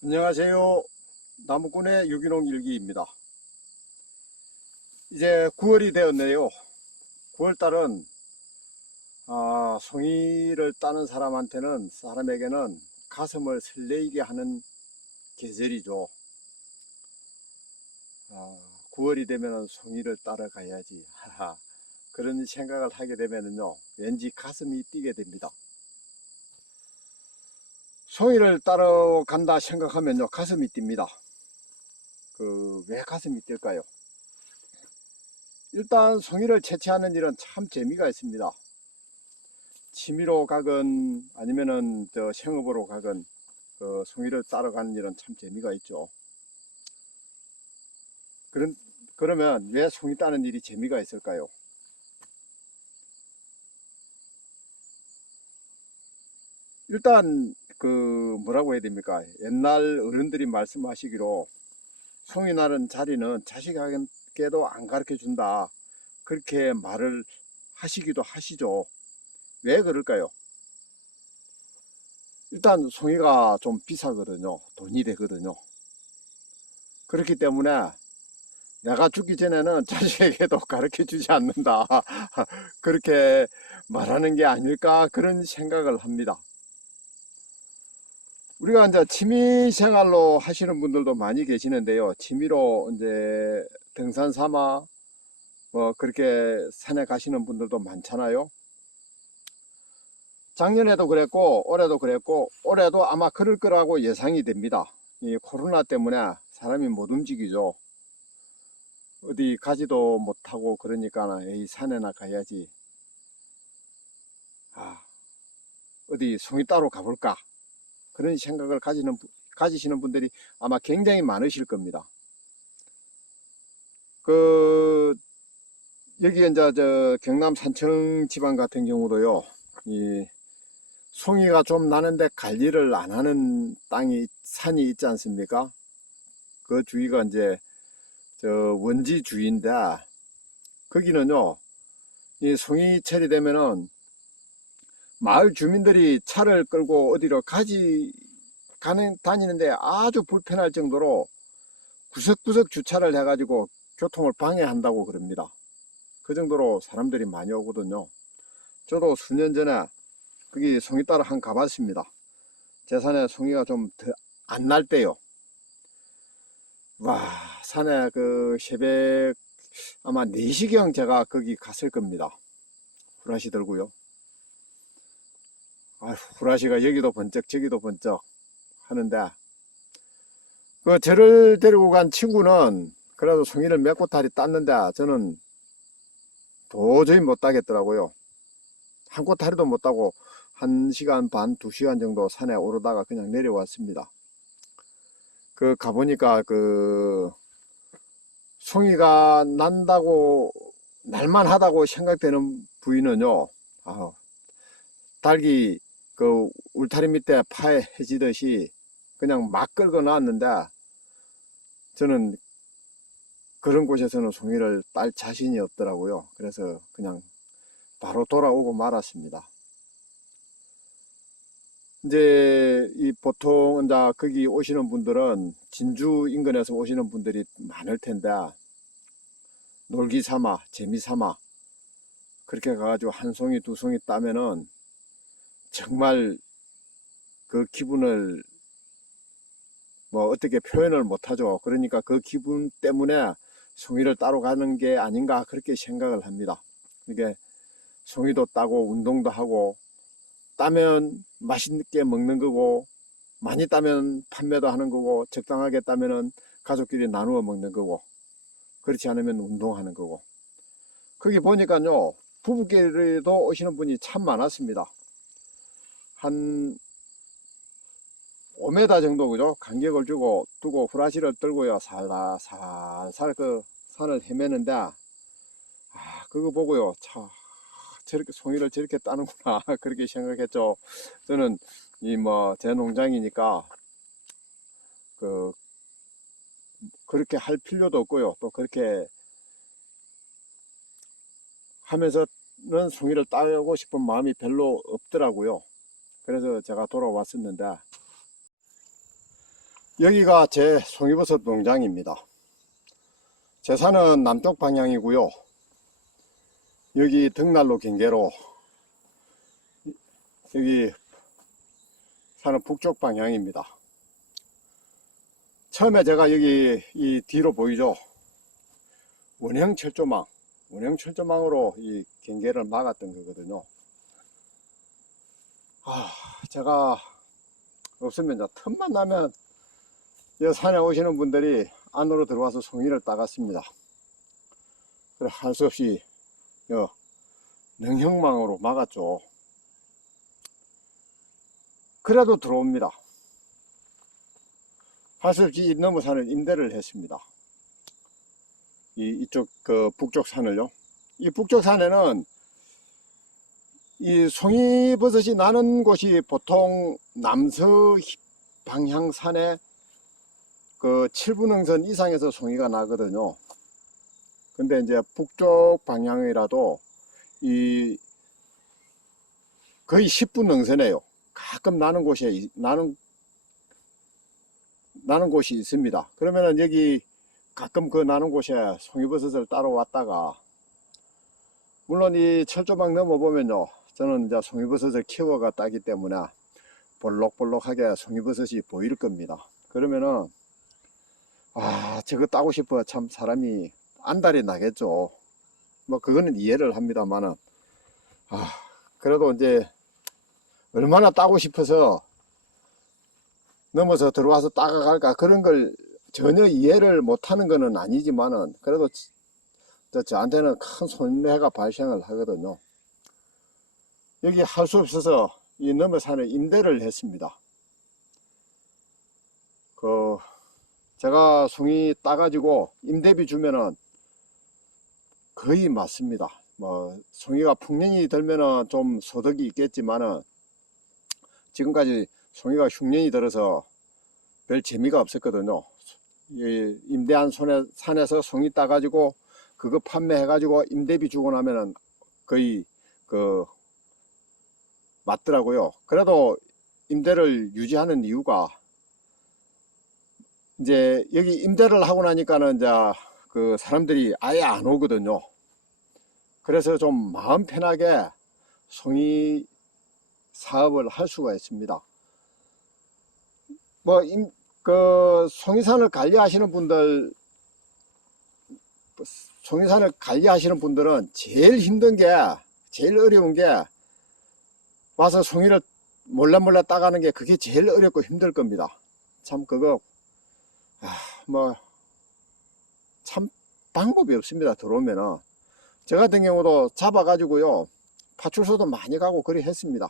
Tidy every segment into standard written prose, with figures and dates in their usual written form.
안녕하세요. 나무꾼의 유기농 일기입니다. 이제 9월이 되었네요. 9월달은 송이를 따는 사람에게는 가슴을 설레이게 하는 계절이죠. 9월이 되면 송이를 따러 가야지. 그런 생각을 하게 되면요, 왠지 가슴이 뛰게 됩니다. 송이를 따러 간다 생각하면요, 가슴이 뜁니다. 왜 가슴이 뛸까요? 일단 송이를 채취하는 일은 참 재미가 있습니다. 취미로 가건 아니면은 생업으로 가건 송이를 따러 가는 일은 참 재미가 있죠. 그러면 왜 송이 따는 일이 재미가 있을까요? 일단 뭐라고 해야 됩니까? 옛날 어른들이 말씀하시기로 송이 나는 자리는 자식에게도 안 가르쳐 준다, 그렇게 말을 하시기도 하시죠. 왜 그럴까요? 일단 송이가 좀 비싸거든요. 돈이 되거든요. 그렇기 때문에 내가 죽기 전에는 자식에게도 가르쳐 주지 않는다, 그렇게 말하는 게 아닐까, 그런 생각을 합니다. 우리가 이제 취미 생활로 하시는 분들도 많이 계시는데요. 취미로 이제 등산 삼아 그렇게 산에 가시는 분들도 많잖아요. 작년에도 그랬고 올해도 그랬고, 올해도 아마 그럴 거라고 예상이 됩니다. 이 코로나 때문에 사람이 못 움직이죠. 어디 가지도 못하고 그러니까 이 산에나 가야지, 어디 송이 따러 가볼까, 그런 생각을 가지시는 분들이 아마 굉장히 많으실 겁니다. 여기 이제 경남 산청 지방 같은 경우도요, 이 송이가 좀 나는데 관리를 안 하는 산이 있지 않습니까? 그 주위가 이제 원지 주위인데, 거기는요, 이 송이철이 되면은 마을 주민들이 차를 끌고 어디로 다니는데 아주 불편할 정도로 구석구석 주차를 해가지고 교통을 방해한다고 그럽니다. 그 정도로 사람들이 많이 오거든요. 저도 수년 전에 거기 송이 따러 가봤습니다. 제 산에 송이가 좀 더 안 날 때요. 와, 산에 새벽 아마 4시경 제가 거기 갔을 겁니다. 후라시 들고요. 후라시가 여기도 번쩍 저기도 번쩍 하는데, 저를 데리고 간 친구는 그래도 송이를 몇 꼬타리 땄는데 저는 도저히 못 따겠더라고요. 한 꼬타리도 못 따고 1시간 반, 2시간 정도 산에 오르다가 그냥 내려왔습니다. 가보니까 송이가 날만하다고 생각되는 부위는요, 닭이 울타리 밑에 파헤지듯이 그냥 막 끌고 나왔는데, 저는 그런 곳에서는 송이를 딸 자신이 없더라고요. 그래서 그냥 바로 돌아오고 말았습니다. 이제 보통 이제 거기 오시는 분들은 진주 인근에서 오시는 분들이 많을 텐데, 놀기 삼아 재미 삼아 그렇게 가가지고 한 송이 두 송이 따면은 정말 그 기분을 어떻게 표현을 못하죠. 그러니까 그 기분 때문에 송이를 따러 가는 게 아닌가, 그렇게 생각을 합니다. 이게 송이도 따고 운동도 하고, 따면 맛있게 먹는 거고, 많이 따면 판매도 하는 거고, 적당하게 따면은 가족끼리 나누어 먹는 거고, 그렇지 않으면 운동하는 거고. 거기 보니까요, 부부끼리도 오시는 분이 참 많았습니다. 한 5m 정도, 그죠? 간격을 두고 후라시를 들고요, 살살 산을 헤매는데, 그거 보고요, 저렇게 송이를 저렇게 따는구나, 그렇게 생각했죠. 저는 제 농장이니까 그렇게 할 필요도 없고요, 또 그렇게 하면서는 송이를 따고 싶은 마음이 별로 없더라고요. 그래서 제가 돌아왔었는데, 여기가 제 송이버섯 농장입니다. 제 산은 남쪽 방향이고요. 여기 등난로 경계로 여기 산은 북쪽 방향입니다. 처음에 제가 여기 이 뒤로 보이죠? 원형 철조망으로 이 경계를 막았던 거거든요. 제가 없으면 이제 틈만 나면 이 산에 오시는 분들이 안으로 들어와서 송이를 따갔습니다. 그래 할 수 없이 능형망으로 막았죠. 그래도 들어옵니다. 할 수 없이 넘어 산을 임대를 했습니다. 이쪽 그 북쪽 산을요. 이 북쪽 산에는 이 송이버섯이 나는 곳이 보통 남서 방향산에 그 7분흥선 이상에서 송이가 나거든요. 근데 이제 북쪽 방향이라도 이 거의 10분흥선에요. 가끔 나는 곳이 나는 곳이 있습니다. 그러면은 여기 가끔 그 나는 곳에 송이버섯을 따러 왔다가, 물론 이 철조망 넘어보면요, 저는 이제 송이버섯을 키워가 따기 때문에 볼록볼록하게 송이버섯이 보일 겁니다. 그러면은 저거 따고 싶어 참 사람이 안달이 나겠죠. 뭐 그거는 이해를 합니다만은 그래도 이제 얼마나 따고 싶어서 넘어서 들어와서 따가갈까 그런 걸 전혀 이해를 못하는 거는 아니지만은 그래도 저한테는 큰 손해가 발생을 하거든요. 여기 할 수 없어서 이 넘어산에 임대를 했습니다. 제가 송이 따가지고 임대비 주면은 거의 맞습니다. 뭐 송이가 풍년이 들면은 좀 소득이 있겠지만은 지금까지 송이가 흉년이 들어서 별 재미가 없었거든요. 임대한 산에서 송이 따가지고 그거 판매해가지고 임대비 주고 나면은 거의 맞더라고요. 그래도 임대를 유지하는 이유가 이제 여기 임대를 하고 나니까는 이제 그 사람들이 아예 안 오거든요. 그래서 좀 마음 편하게 송이 사업을 할 수가 있습니다. 뭐 송이산을 관리하시는 분들은 제일 힘든 게, 제일 어려운 게 와서 송이를 몰래 따가는 게 그게 제일 어렵고 힘들 겁니다. 참 그거 뭐 참 방법이 없습니다. 들어오면은 저 같은 경우도 잡아가지고요 파출소도 많이 가고 그리 했습니다.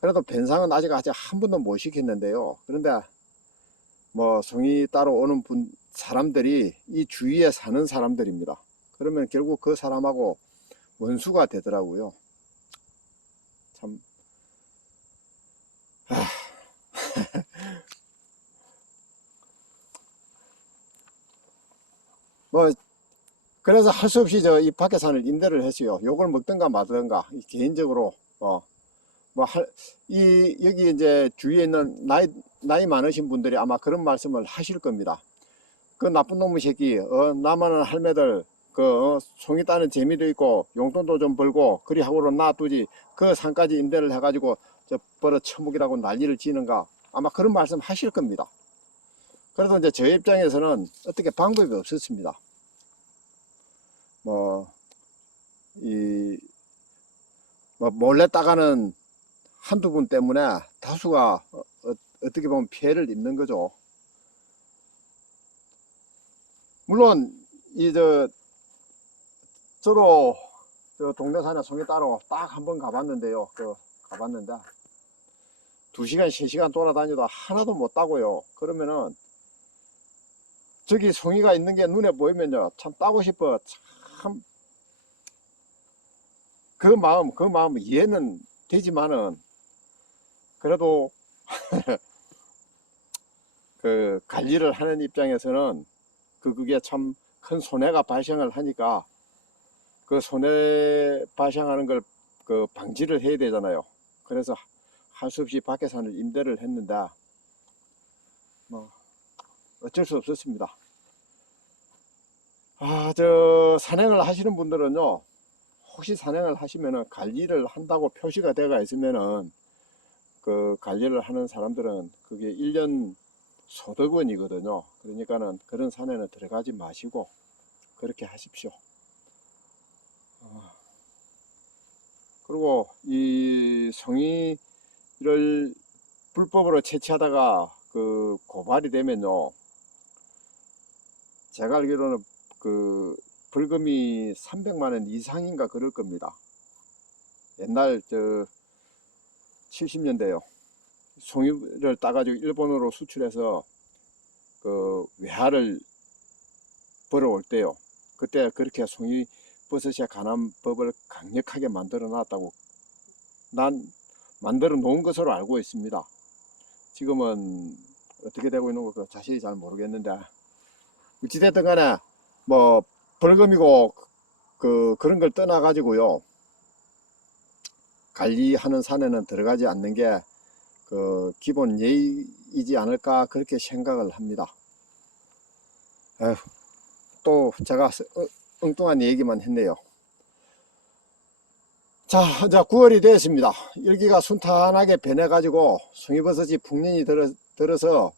그래도 변상은 아직 한 번도 못 시켰는데요. 그런데 뭐 송이 따러 오는 사람들이 이 주위에 사는 사람들입니다. 그러면 결국 그 사람하고 원수가 되더라고요. 참 뭐 그래서 할 수 없이 이 밖에산을 임대를 했어요. 요걸 먹든가 말든가 개인적으로 여기 이제 주위에 있는 나이 많으신 분들이 아마 그런 말씀을 하실 겁니다. 그 나쁜 놈의 새끼, 나만은 할매들 송이 따는 재미도 있고 용돈도 좀 벌고 그리 하고로 놔두지 그 산까지 임대를 해가지고 벌어 처묵이라고 난리를 지는가, 아마 그런 말씀 하실 겁니다. 그래도 이제 저 입장에서는 어떻게 방법이 없었습니다. 몰래 따가는 한두 분 때문에 다수가 어떻게 보면 피해를 입는 거죠. 물론 저도 동네산에 송이 따러 딱 한 번 가봤는데요. 가봤는데 2시간 3시간 돌아다니다 하나도 못 따고요. 그러면은 저기 송이가 있는 게 눈에 보이면요 참 따고 싶어. 참 그 마음 이해는 되지만은 그래도 그 관리를 하는 입장에서는 그게 참 큰 손해가 발생을 하니까 그 손해 발생하는 걸 방지를 해야 되잖아요. 그래서 할 수 없이 밖에산을 임대를 했는데 뭐 어쩔 수 없었습니다. 저 산행을 하시는 분들은요, 혹시 산행을 하시면은 관리를 한다고 표시가 되어 있으면은 그 관리를 하는 사람들은 그게 1년 소득원이거든요. 그러니까는 그런 산에는 들어가지 마시고 그렇게 하십시오. 그리고 이 송이를 불법으로 채취하다가 그 고발이 되면요, 제가 알기로는 그 벌금이 300만 원 이상인가 그럴 겁니다. 옛날 70년대요. 송이를 따가지고 일본으로 수출해서 그 외화를 벌어올 때요. 그때 그렇게 송이버섯에 관한 법을 강력하게 만들어 놨다고 만들어 놓은 것으로 알고 있습니다. 지금은 어떻게 되고 있는 거 자세히 잘 모르겠는데, 어찌됐든 간에 뭐 벌금이고 그런 걸 떠나 가지고요, 관리하는 산에는 들어가지 않는 게 그 기본 예의이지 않을까 그렇게 생각을 합니다. 에휴, 또 제가 엉뚱한 얘기만 했네요. 자, 이제 9월이 되었습니다. 일기가 순탄하게 변해가지고 송이버섯이 풍년이 들어서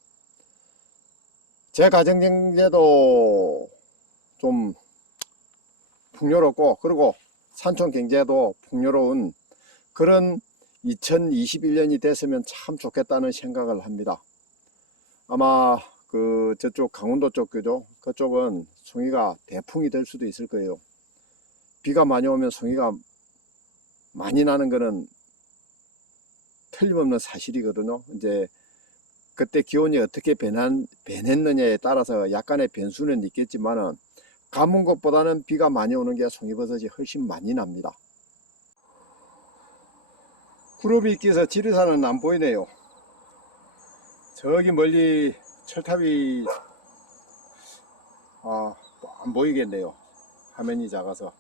제 가정경제도 좀 풍요롭고, 그리고 산촌 경제도 풍요로운 그런 2021년이 됐으면 참 좋겠다는 생각을 합니다. 아마 그 저쪽 강원도 쪽 그죠? 그쪽은 송이가 대풍이 될 수도 있을 거예요. 비가 많이 오면 송이가 많이 나는 거는 틀림없는 사실이거든요. 이제 그때 기온이 어떻게 변했느냐에 따라서 약간의 변수는 있겠지만은, 가뭄 것보다는 비가 많이 오는 게 송이버섯이 훨씬 많이 납니다. 구름이 끼서 지리산은 안 보이네요. 저기 멀리 철탑이 안 보이겠네요. 화면이 작아서.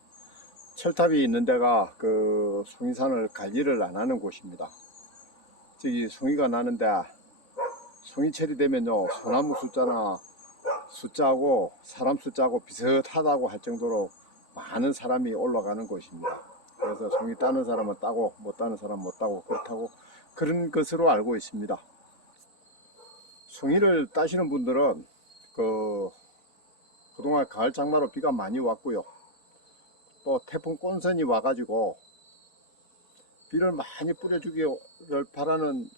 철탑이 있는 데가 그 송이산을 관리를 안 하는 곳입니다. 저기 송이가 나는데, 송이철이 되면요, 소나무 숫자하고 사람 숫자하고 비슷하다고 할 정도로 많은 사람이 올라가는 곳입니다. 그래서 송이 따는 사람은 따고 못 따는 사람은 못 따고 그렇다고 그런 것으로 알고 있습니다. 송이를 따시는 분들은 그동안 가을 장마로 비가 많이 왔고요, 또 태풍 꼰선이 와가지고 비를 많이 뿌려주기를 바라는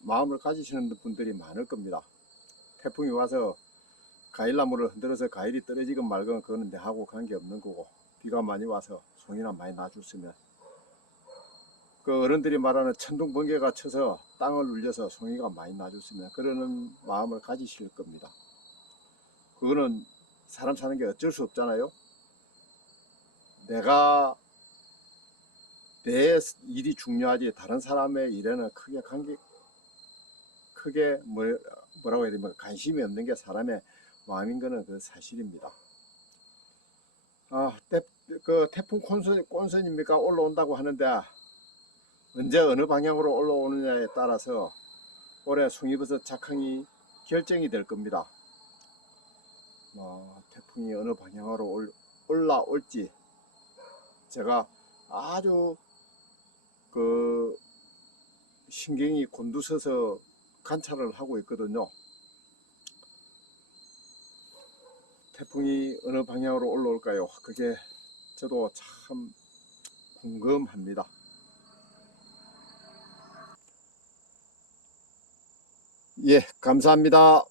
마음을 가지시는 분들이 많을 겁니다. 태풍이 와서 과일나무를 흔들어서 과일이 떨어지건 말건 그거는 내하고 관계없는 거고, 비가 많이 와서 송이나 많이 놔줬으면, 그 어른들이 말하는 천둥 번개가 쳐서 땅을 울려서 송이가 많이 놔줬으면 그러는 마음을 가지실 겁니다. 그거는 사람 사는 게 어쩔 수 없잖아요. 내 일이 중요하지 다른 사람의 일에는 크게 뭐라고 해야 되나, 관심이 없는 게 사람의 마음인 거는 그 사실입니다. 그 태풍 꼰선입니까 올라온다고 하는데, 언제 어느 방향으로 올라오느냐에 따라서 올해 송이버섯 작황이 결정이 될 겁니다. 태풍이 어느 방향으로 올라올지 제가 아주 그 신경이 곤두서서 관찰을 하고 있거든요. 태풍이 어느 방향으로 올라올까요? 그게 저도 참 궁금합니다. 예, 감사합니다.